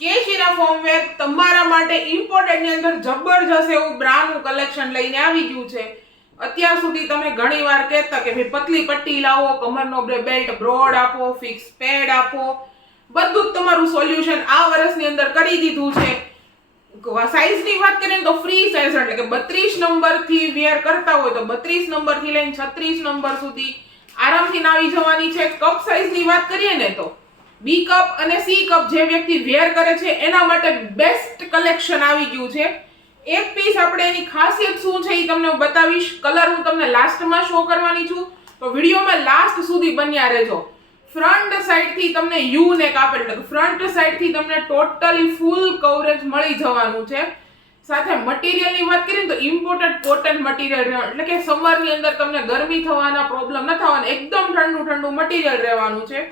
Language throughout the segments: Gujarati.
કેશીના ફોર્મવેર તમારા માટે ઇમ્પોર્ટન્ટ ની અંદર જબરજસ્ત એવું બ્રાનું કલેક્શન લઈને આવી ગયું છે. અત્યાર સુધી તમે ઘણીવાર કહેતા કે ભાઈ પતલી પટ્ટી લાવો, કમરનો બેલ્ટ બ્રોડ આપો, ફિક્સ પેડ આપો, બધું જ તમારું સોલ્યુશન આ વર્ષની અંદર કરી દીધું છે. સાઈઝની વાત કરીએ તો ફ્રી સાઈઝ એટલે કે 32 નંબર થી વેર કરતા હોય તો 32 નંબર થી લઈને 36 નંબર સુધી આરામથી આવી જવાની છે. કપ સાઈઝની વાત કરીએ ને તો બી કપ અને સી કપ જે વ્યક્તિ વેર કરે છે એના માટે બેસ્ટ કલેક્શન આવી ગયું છે. એક પીસ આપણે એની ખાસિયત શું છે એ તમને બતાવીશ. કલર હું તમને લાસ્ટમાં શો કરવાની છું, તો વિડીયોમાં લાસ્ટ સુધી બન્યા રહેજો. ફ્રન્ટ સાઈડ થી તમને યુ નેક આપેલ એટલે ફ્રન્ટ સાઈડ થી તમને ટોટલી ફૂલ કવરેજ મળી જવાનું છે. સાથે મટીરીયલ ની વાત કરીએ તો ઇમ્પોર્ટેડ કોટન મટીરીયલ એટલે કે સમર ની અંદર તમને ગરમી થવાના પ્રોબ્લેમ ન થવાના, એકદમ ઠંડુ ઠંડુ મટીરીયલ રહેવાનું છે.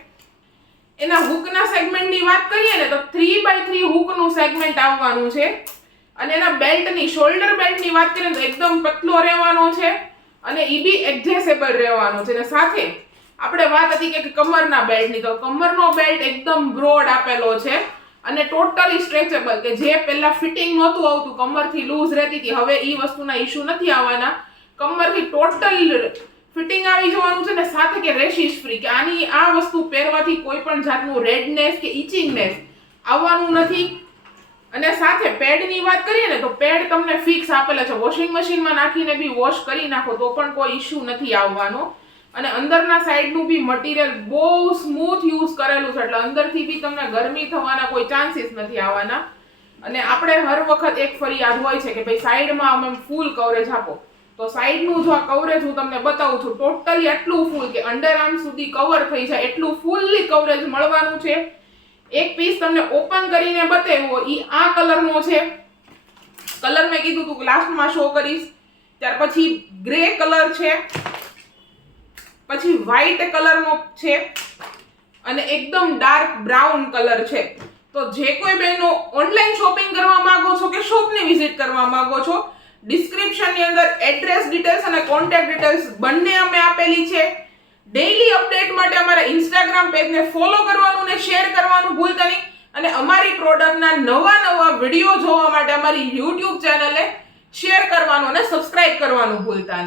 એના હુકના સેગમેન્ટની વાત કરીએ ને તો 3x3 હુકનું સેગમેન્ટ આવવાનું છે. અને એના બેલ્ટની શોલ્ડર બેલ્ટની વાત કરીએ તો એકદમ પતલો રહેવાનો છે અને ઈ બી એડજસ્ટેબલ રહેવાનો છે. અને સાથે આપણે વાત હતી કે કમરના બેલ્ટની, તો કમરનો બેલ્ટ એકદમ બ્રોડ આપેલો છે અને ટોટલી સ્ટ્રેચેબલ, કે જે પહેલા ફિટિંગ નહોતું આવતું, કમરથી લૂઝ રહેતી હતી, હવે ઈ વસ્તુના ઇશ્યુ નથી આવવાના. કમરથી ટોટલ ફિટિંગ આવી જવાનું છે ને સાથે કે રેશિશ ફ્રી, કે આની આ વસ્તુ પહેરવાથી કોઈ પણ જાતનું રેડનેસ કે ઇચિંગનેસ આવવાનું નથી. અને સાથે પેડની વાત કરીએ ને તો પેડ તમને ફિક્સ આપેલા છે, વોશિંગ મશીનમાં નાખીને બી વોશ કરી નાખો તો પણ કોઈ ઇશ્યુ નથી આવવાનો. અને અંદરના સાઈડનું બી મટીરીયલ બહુ સ્મૂથ યુઝ કરેલું છે એટલે અંદરથી બી તમને ગરમી થવાના કોઈ ચાન્સીસ નથી આવવાના. અને આપણે હર વખત એક ફરિયાદ હોય છે કે ભાઈ સાઈડમાં અમે ફૂલ કવરેજ આપો, તો સાઈડનું જો આ કવરેજ હું તમને બતાવું છું, ટોટલી એટલું ફૂલ કે અંડરઆર્મ સુધી કવર થઈ જાય એટલું ફૂલ્લી કવરેજ મળવાનું છે. એક પીસ તમને ઓપન કરીને બતાવ્યો ઈ આ કલરનો છે. કલર મેં કીધું તું લાસ્ટમાં શો કરીશ. ત્યાર પછી ગ્રે કલર છે, પછી વ્હાઈટ કલરનો છે અને એકદમ ડાર્ક બ્રાઉન કલર છે. તો જે કોઈ બહેનો ઓનલાઈન શોપિંગ કરવા માંગો છો કે શોપની વિઝિટ કરવા માંગો છો, ડિસ્ક્રિપ્શનની અંદર એડ્રેસ ડિટેલ્સ અને કોન્ટેક્ટ ડિટેલ્સ બંને અમે આપેલી છે. ડેઈલી અપડેટ માટે અમારા ઇન્સ્ટાગ્રામ પેજને ફોલો કરવાનું ને શેર કરવાનું ભૂલતા નહીં. અને અમારી પ્રોડક્ટના નવા વિડીયો જોવા માટે અમારી યુટ્યુબ ચેનલને શેર કરવાનું અને સબસ્ક્રાઇબ કરવાનું ભૂલતા નહીં.